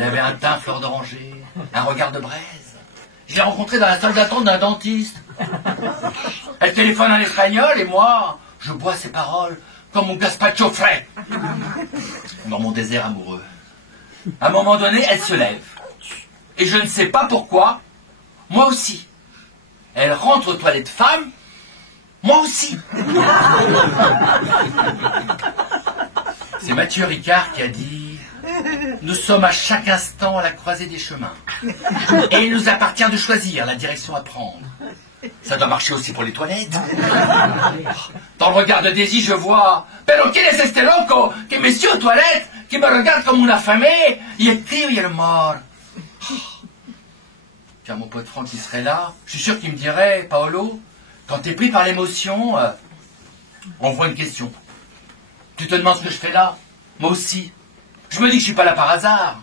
Elle avait un teint fleur d'oranger, un regard de braise. Je l'ai rencontrée dans la salle d'attente d'un dentiste. Elle téléphone en espagnol et moi, je bois ses paroles comme mon gazpacho frais. Dans mon désert amoureux. À un moment donné, elle se lève. Et je ne sais pas pourquoi, moi aussi. Elle rentre aux toilettes femmes, moi aussi. C'est Mathieu Ricard qui a dit « Nous sommes à chaque instant à la croisée des chemins. Et il nous appartient de choisir la direction à prendre. » Ça doit marcher aussi pour les toilettes. Dans le regard de Daisy, je vois « Pero quién es este loco que messieurs aux toilettes, qui me regarde comme une affamée, y écrit, y est mort. » Car mon pote Franck qui serait là, je suis sûr qu'il me dirait « Paolo, quand t'es pris par l'émotion, on voit une question. Tu te demandes ce que je fais là? Moi aussi. Je me dis que je suis pas là par hasard.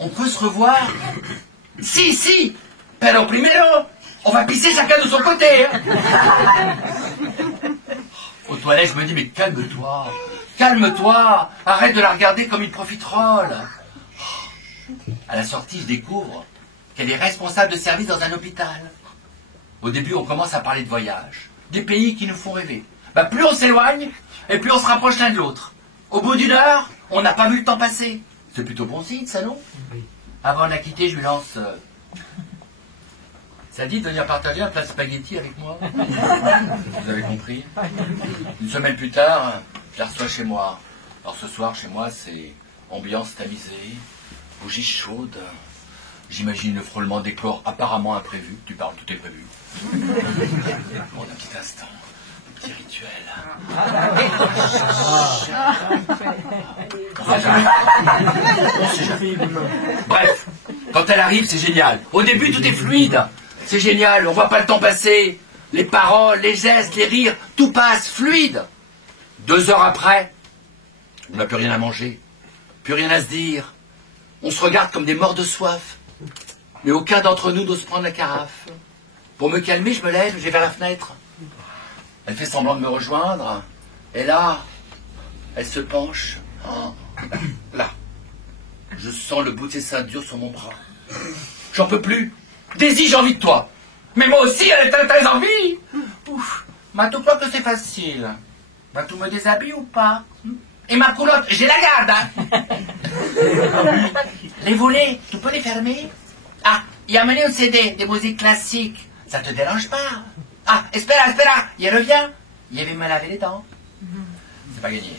On peut se revoir? Si, si. Pero primero, on va pisser chacun de son côté. Hein. Aux toilettes, je me dis, mais calme-toi. Calme-toi. Arrête de la regarder comme une profiterole. À la sortie, je découvre qu'elle est responsable de service dans un hôpital. Au début, on commence à parler de voyage, des pays qui nous font rêver. Bah, plus on s'éloigne, et plus on se rapproche l'un de l'autre. Au bout d'une heure, on n'a pas vu le temps passer. C'est plutôt bon signe, ça, non? Avant de la quitter, je lui lance... Ça dit de venir partager un plat de spaghetti avec moi? Vous avez compris? Une semaine plus tard, je la reçois chez moi. Alors ce soir, chez moi, c'est ambiance tamisée, bougies chaudes. J'imagine le frôlement des chlores apparemment imprévu. Tu parles, tout est prévu. Bon, un petit instant. Un petit rituel. On sait jamais. Bref, quand elle arrive, c'est génial. Au début, tout est fluide. C'est génial, on voit pas le temps passer. Les paroles, les gestes, les rires, tout passe fluide. 2 heures après, on n'a plus rien à manger. Plus rien à se dire. On se regarde comme des morts de soif. Mais aucun d'entre nous n'ose prendre la carafe. Pour me calmer, je me lève, je vais vers la fenêtre. Elle fait semblant de me rejoindre. Et là, elle se penche. Oh, là. Je sens le bout de ses seins durs sur mon bras. J'en peux plus. Daisy, j'ai envie de toi. Mais moi aussi, elle est très envie. Ouf. Mais tu crois que c'est facile? Bah, tu me déshabilles ou pas? Et ma culotte, j'ai la garde. Hein. Les volets, tu peux les fermer? Ah, il a amené un CD de musique classique. Ça te dérange pas? Ah, espera, il revient. Il avait me laver les dents. C'est pas gagné.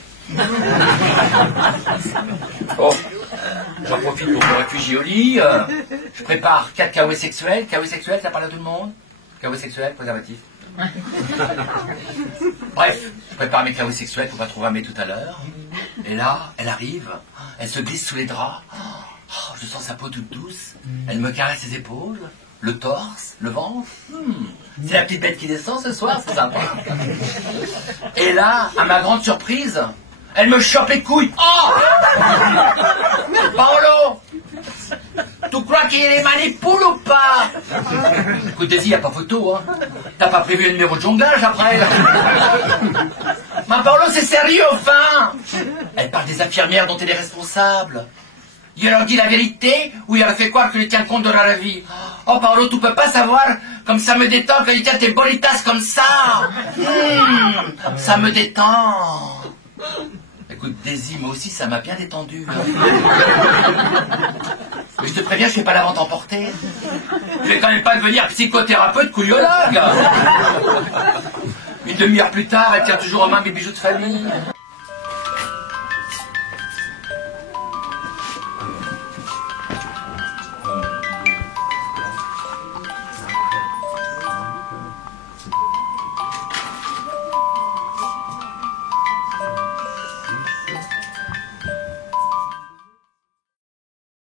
Bon, j'en profite pour me réfugier au lit. Je prépare 4 cahuets sexuels. Cahuets sexuels, ça parle à tout le monde? Cahuets sexuels, préservatif. Bref, je prépare mes cahuets sexuels pour pas trop ramer tout à l'heure. Et là, elle arrive, elle se glisse sous les draps. Oh, je sens sa peau toute douce. Elle me caresse ses épaules, le torse, le ventre. C'est la petite bête qui descend ce soir, c'est sympa. Et là, à ma grande surprise, elle me chope les couilles. Oh Paolo, tu crois qu'il les manipule ou pas? Écoute, Daisy, y a pas photo, hein. T'as pas prévu un numéro de jonglage après? Ma Paolo, c'est sérieux, enfin. Elle parle des infirmières dont elle est responsable. Il leur dit la vérité ou il leur fait croire qu'il tient compte de leur vie? Oh, Paolo, tu peux pas savoir comme ça me détend quand il tient tes bolitas comme ça. Ça me détend. Écoute, Daisy, moi aussi, ça m'a bien détendu. Mais je te préviens, je fais pas la vente emportée. Je vais quand même pas devenir psychothérapeute couillologue. Une demi-heure plus tard, elle tient toujours en main mes bijoux de famille.